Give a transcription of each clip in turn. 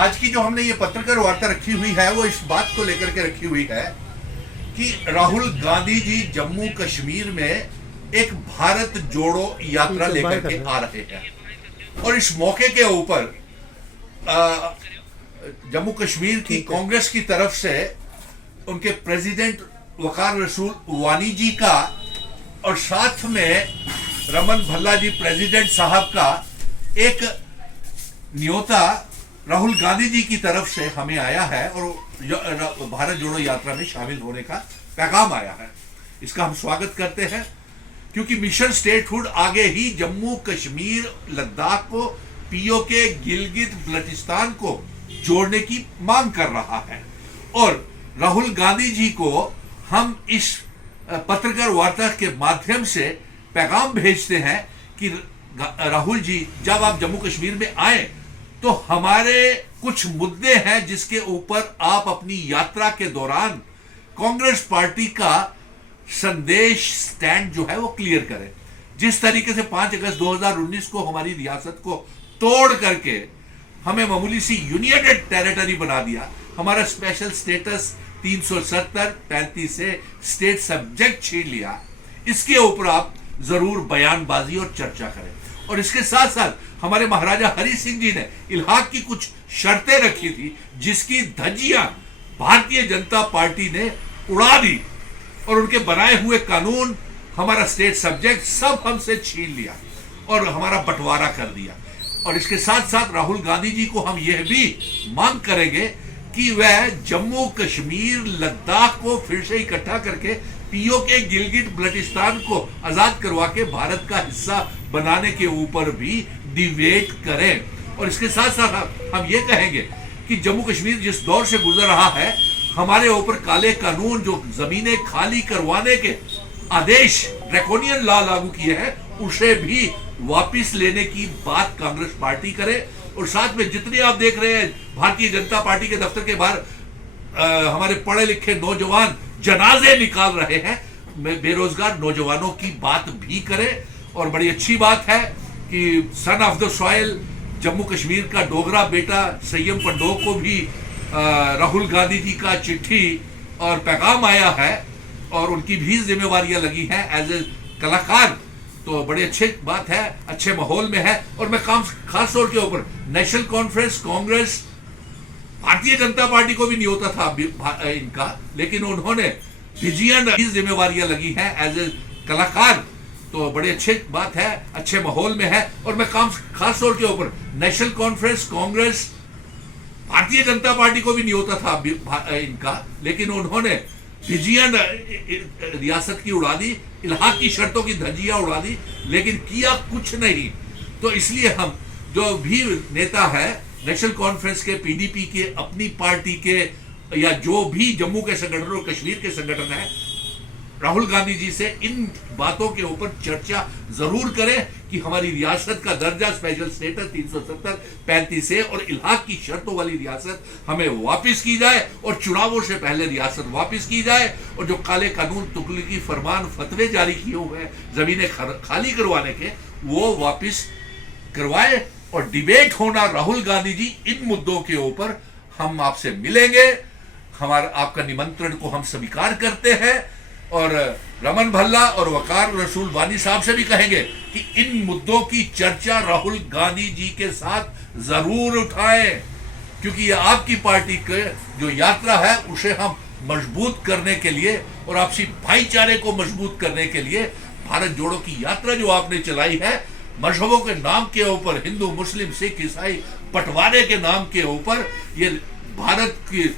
आज की जो हमने ये पत्रकार वार्ता रखी हुई है वो इस बात को लेकर के रखी हुई है कि राहुल गांधी जी जम्मू कश्मीर में एक भारत जोड़ो यात्रा लेकर के आ रहे हैं और इस मौके के ऊपर जम्मू कश्मीर की कांग्रेस की तरफ से उनके प्रेसिडेंट वकार रसूल वानी जी का और साथ में रमन भल्ला जी प्रेसिडेंट साहब का एक न्योता राहुल गांधी जी की तरफ से हमें आया है और भारत जोड़ो यात्रा में शामिल होने का पैगाम आया है। इसका हम स्वागत करते हैं क्योंकि मिशन स्टेटहुड आगे ही जम्मू कश्मीर लद्दाख को पीओके गिलगित बल्टिस्तान को जोड़ने की मांग कर रहा है और राहुल गांधी जी को हम इस पत्रकार वार्ता के माध्यम से पैगाम भेजते हैं कि राहुल जी जब आप जम्मू कश्मीर में आए तो हमारे कुछ मुद्दे हैं जिसके ऊपर आप अपनी यात्रा के दौरान कांग्रेस पार्टी का संदेश स्टैंड जो है वो क्लियर करें। जिस तरीके से 5 अगस्त 2019 को हमारी रियासत को तोड़ करके हमें मामूली सी यूनियन टेरिटरी बना दिया, हमारा स्पेशल स्टेटस 370 35 से स्टेट सब्जेक्ट छीन लिया, इसके ऊपर आप जरूर बयानबाजी और चर्चा करें। और इसके साथ साथ हमारे महाराजा हरि सिंह जी ने इलाहाक की कुछ शर्तें रखी थी जिसकी धज्जियां भारतीय जनता पार्टी ने उड़ा दी और उनके बनाए हुए कानून, हमारा स्टेट सब्जेक्ट सब हमसे छीन लिया और हमारा बंटवारा कर दिया। और इसके साथ साथ राहुल गांधी जी को हम यह भी मांग करेंगे कि वह जम्मू कश्मीर लद्दाख को फिर से इकट्ठा करके पीओके गिलगित बल्टिस्तान को आजाद करवा के भारत का हिस्सा बनाने के ऊपर भी डिबेट करें। और इसके साथ साथ हम ये कहेंगे कि जम्मू कश्मीर जिस दौर से गुजर रहा है, हमारे ऊपर काले कानून जो जमीनें खाली करवाने के आदेश ड्रैकोनियन लॉ लागू किए हैं, उसे भी वापिस लेने की बात कांग्रेस पार्टी करे। और साथ में जितने आप देख रहे हैं भारतीय जनता पार्टी के दफ्तर के बाहर हमारे पढ़े लिखे नौजवान जनाजे निकाल रहे हैं, बेरोजगार नौजवानों की बात भी करें। और बड़ी अच्छी बात है कि son of the soil Jammu Kashmir का डोगरा बेटा संयम पंडो को भी राहुल गांधी जी का चिट्ठी और पैगाम आया है और उनकी भी जिम्मेवारियां लगी हैं एज ए कलाकार। तो बड़ी अच्छी बात है, अच्छे माहौल में है। और मैं खास तौर के ऊपर national conference Congress Bharatiya Janata party को भी नहीं होता था इनका, लेकिन उन्होंने फिजियन जिम्मेवारियां लगी हैं एज ए कलाकार। तो बड़ी अच्छी बात है, अच्छे माहौल में है। और मैं खास तौर के ऊपर national conference Congress Bharatiya Janata party को भी नहीं होता था इनका, लेकिन उन्होंने फिजियन रियासत की उड़ा दी, इलाहाक की शर्तों की धज्जियां उड़ा दी, लेकिन किया कुछ नहीं। तो इसलिए हम जो भी नेता है नेशनल कॉन्फ्रेंस के, पीडीपी के, अपनी पार्टी के या जो भी जम्मू के संगठन और कश्मीर के संगठन है, राहुल गांधी जी से इन बातों के ऊपर चर्चा जरूर करें कि हमारी रियासत का दर्जा स्पेशल स्टेटस 370 35 से और इलाहाक की शर्तों वाली रियासत हमें वापस की जाए और चुनावों से पहले रियासत वापस की जाए। और जो काले कानून तुगलकी फरमान फतवे जारी किए हुए हैं जमीनें खाली करवाने के, वो वापस करवाए। और डिबेट होना राहुल गांधी जी इन मुद्दों के ऊपर हम आपसे मिलेंगे, हमारा आपका निमंत्रण को हम स्वीकार करते हैं। और रमन भल्ला और वकार रसूल वानी साहब से भी कहेंगे कि इन मुद्दों की चर्चा राहुल गांधी जी के साथ जरूर उठाएं, क्योंकि ये आपकी पार्टी के जो यात्रा है उसे हम मजबूत करने के लिए और आपसी भाईचारे को मजबूत करने के लिए भारत जोड़ो की यात्रा जो आपने चलाई है, मजहबों के नाम के ऊपर, हिंदू मुस्लिम सिख ईसाई बंटवारे के नाम के ऊपर, ये भारत की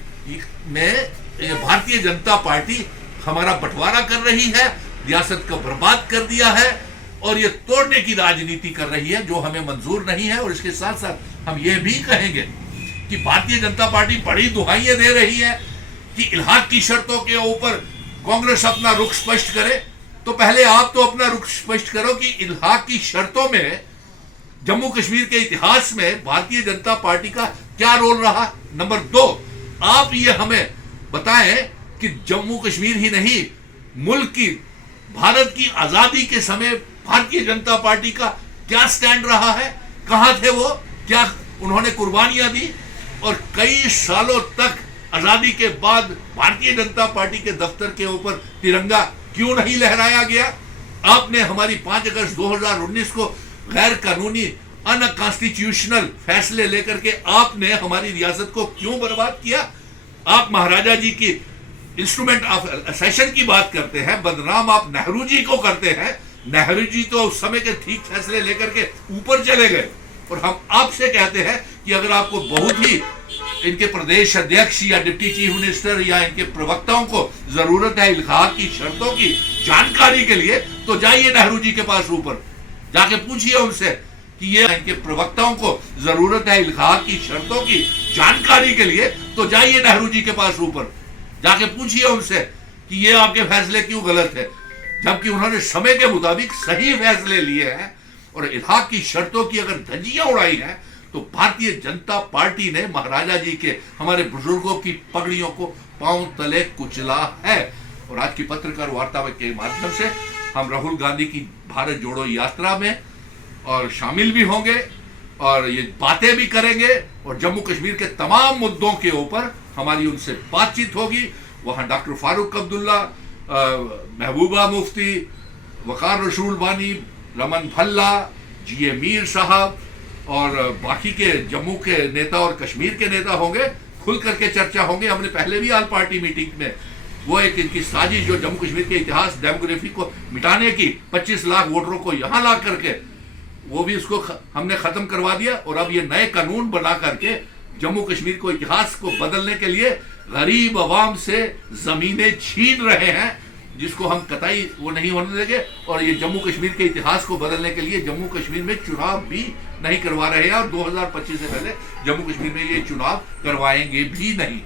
में भारतीय जनता पार्टी हमारा बंटवारा कर रही है, रियासत को बर्बाद कर दिया है और ये तोड़ने की राजनीति कर रही है जो हमें मंजूर नहीं है। और इसके साथ साथ हम ये भी कहेंगे कि भारतीय जनता पार्टी बड़ी दुहाइयां दे रही है कि इलाहाक की शर्तों के ऊपर कांग्रेस अपना रुख स्पष्ट करे। तो पहले आप तो अपना रुख स्पष्ट करो कि इलाहाक की शर्तों में जम्मू कश्मीर के इतिहास में भारतीय जनता पार्टी का क्या रोल रहा। नंबर 2, आप ये हमें बताएं कि जम्मू कश्मीर ही नहीं, मुल्क की, भारत की आजादी के समय भारतीय जनता पार्टी का क्या स्टैंड रहा है, कहां थे वो, क्या उन्होंने कुर्बानियां दी, और कई सालों तक आजादी के बाद भारतीय जनता पार्टी के दफ्तर के ऊपर तिरंगा क्यों नहीं लहराया गया? आपने हमारी 5 अगस्त 2019 को गैर कानूनी अनकॉन्स्टिट्यूशनल फैसले लेकर के आपने हमारी रियासत को क्यों बर्बाद किया? आप महाराजा जी की इंस्ट्रूमेंट ऑफ सेशन की बात करते हैं, बदनाम आप नेहरू जी को करते हैं। नेहरू जी तो उस समय के ठीक फैसले लेकर के ऊपर चले गए, और हम आपसे कहते हैं कि अगर आपको बहुत ही इनके प्रदेश अध्यक्ष या डिप्टी चीफ मिनिस्टर या इनके प्रवक्ताओं को जरूरत है इल्हाक की शर्तों की जानकारी के लिए, तो जाइए नेहरू जी के पास ऊपर जाके पूछिए उनसे कि ये इनके प्रवक्ताओं को जरूरत है इल्हाक की शर्तों की जानकारी के लिए, तो जाइए नेहरू जी के पास ऊपर जाके पूछिए उनसे कि ये आपके फैसले क्यों गलत है, जबकि उन्होंने समय के मुताबिक सही फैसले लिए हैं और इल्हाक की शर्तों की अगर धज्जियां उड़ाई हैं, तो भारतीय जनता पार्टी ने महाराजा जी के, हमारे बुजुर्गों की पगड़ियों को पांव तले कुचला है। और आज की पत्रकार वार्ता के माध्यम से हम राहुल गांधी की भारत जोड़ो यात्रा में और शामिल भी होंगे और ये बातें भी करेंगे, और जम्मू कश्मीर के तमाम मुद्दों के ऊपर हमारी उनसे बातचीत होगी। वहां डॉक्टर फारूक अब्दुल्ला, महबूबा मुफ्ती, वकार रसूल वानी, रमन भल्ला, जीए मीर साहब और बाकी के जम्मू के नेता और कश्मीर के नेता होंगे। खुल करके चर्चा होंगे। हमने पहले भी आल पार्टी मीटिंग में वो एक इनकी साजिश जो जम्मू कश्मीर के इतिहास डेमोग्राफी को मिटाने की, 25 लाख वोटरों को यहां ला करके, वो भी उसको हमने खत्म करवा दिया। और अब ये नए कानून बना करके जम्मू कश्मीर को, इतिहास को बदलने के लिए गरीब अवाम से जमीनें छीन रहे हैं, जिसको हम कतई वो नहीं होने देंगे। और ये जम्मू कश्मीर के इतिहास को बदलने के लिए जम्मू कश्मीर में चुनाव भी नहीं करवा रहे हैं, और 2025 से पहले जम्मू कश्मीर में ये चुनाव करवाएंगे भी नहीं।